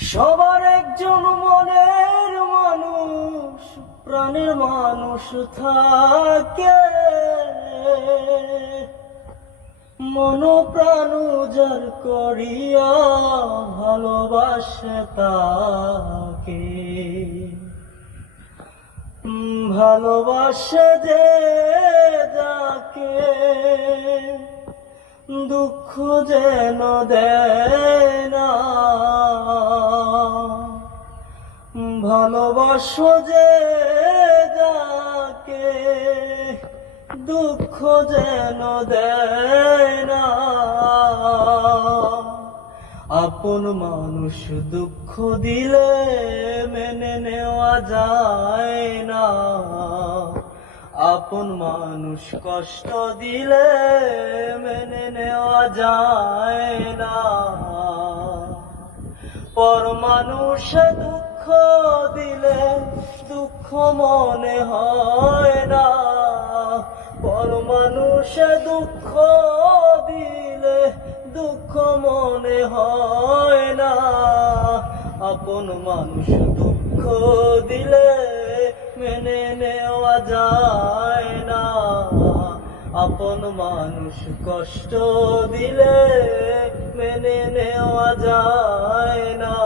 সবার একজন মনের মানুষ, প্রাণের মানুষ থাকে। মন প্রাণ উজাড় করিয়া ভালোবাসে তাকে। ভালোবাসে যে যাকে, দুঃখ যেন দেয় না। ভালোবাসো যে যাকে, দুঃখ যেন দেয় না। আপন মানুষ দুঃখ দিলে মেনে নেওয়া যায় না। আপন মানুষ কষ্ট দিলে মেনে নেওয়া যায় না। পর মানুষ দুঃখ দিলে দুঃখ মনে হয় না। পর মানুষ দুঃখ দিলে দুঃখ মনে হয় না। আপন মানুষ দুঃখ দিলে মেনে নেওয়া যায় না। আপন মানুষ কষ্ট দিলে মেনে নেওয়া যায় না।